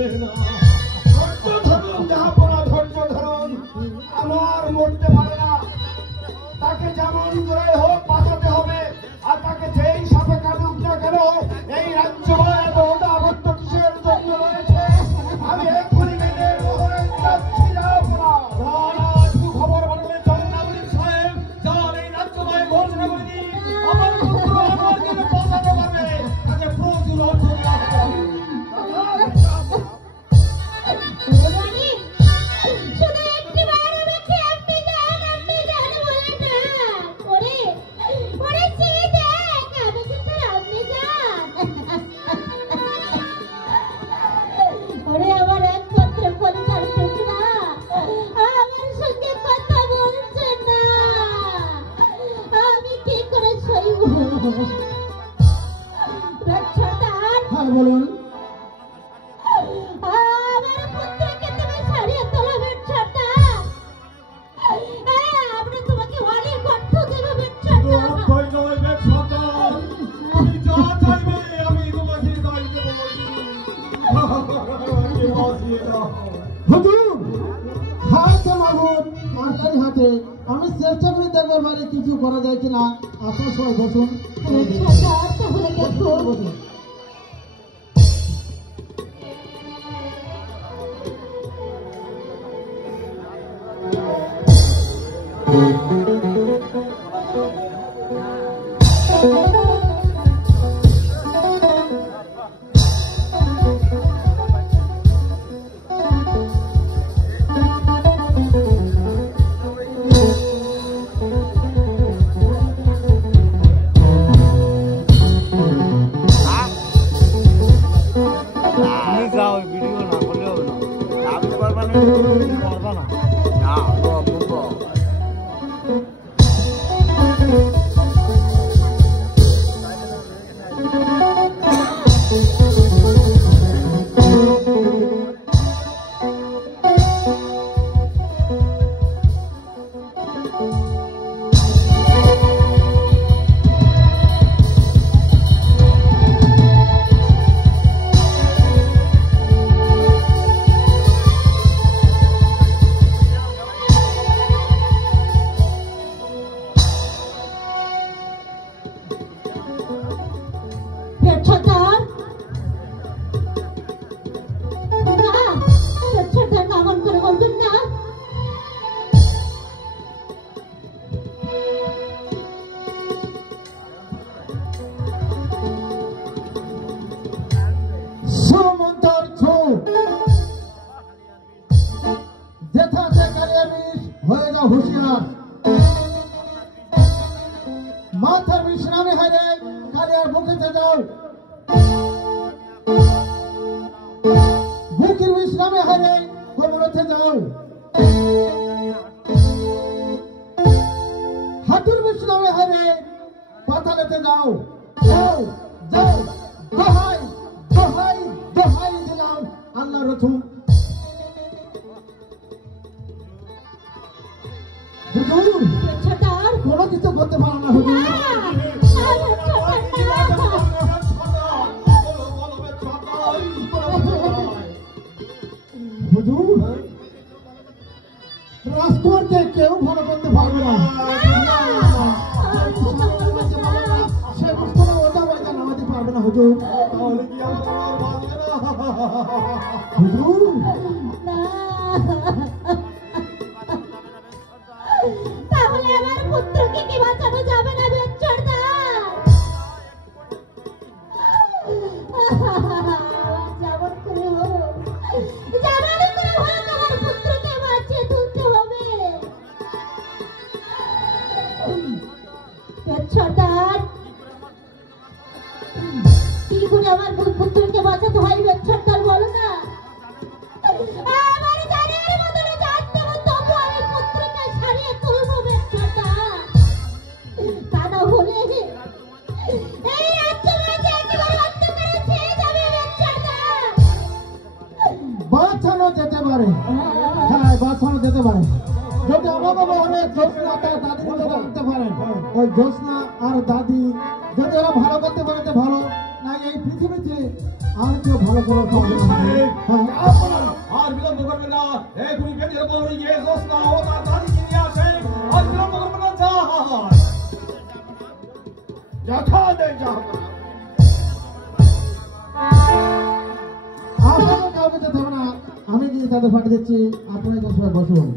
চলে না। ধৈর্য ধরুন, আমার মরতে পারে না, তাকে যেমন করে হোক বাঁচাতে হবে। আর তাকে যেই সাপে কাটুক না কেন, এই রাজ্য আবদ্ধ কিসের জন্য রয়েছে আমি এক্ষুনি খবর বলবে চন্দ্রাবলী সাহেব, যার এই রাজ্যময় ঘোষণা করে দিন আমার পুত্র আমার জন্য বাঁচাতে পারবে, তাকে প্রচুর অর্থ দেওয়া হবে। বলুন আমি চেষ্টা করি দেখবার মানে কিছু করা যায় কিনা। আপনার সবাই বসুন। হুঁশিয়ার মাথার বিশ্রামে হারে কালিয়ার বুকেতে যাও, বুকের বিশ্রামে হারে কোমরেতে যাও, হাতুর বিশ্রামে হারে পাতালেতে যাও। যাও যাও, দোহাই দোহাই দোহাই দিলাম আল্লাহ রসুল। কোনো কিছু করতে পারো না হুজুর। হুজুর রাজকুমারকে কেউ ভালো করতে পারবে না। সে বুঝতে ওটা বইটা নামাতে পারবে না হুজুর। হুজুর তাহলে আমার পুত্রকে কি বাঁচানো যাবে না বেচ্চরদার? যেমন করে হোক আমার পুত্রকে বাঁচিয়ে তুলতে হবে। বেচ্চরদার কি করে আমার পুত্রকে বাঁচাতে হয় বেচ্চরদার বলো না? আমার জানের বদলে জানতে তবু আমি পুত্রকে ছাড়িয়ে তুলবো বেচ্চরদার। তা না হলে এই রাজ্য মাঝে একেবারে অন্ধকারে ছেয়ে যাবে বেচ্চরদার। বাঁচানো যেতে পারে, হ্যাঁ বাঁচানো যেতে পারে। যদি আমার বাবা অনেক জ্যোৎস্না তার দাদির মতো করতে পারেন, ওই জ্যোৎস্না আর দাদি যদি ওরা ভালো করতে পারে তো ভালো, না এই পৃথিবীতে আর কেউ ভালো করে যথাদেশ যা হবে। আপনাকে কাউকে যেতে হবে না, আমি গিয়ে তাদের ফাটে দিচ্ছি, আপনারা বসুন।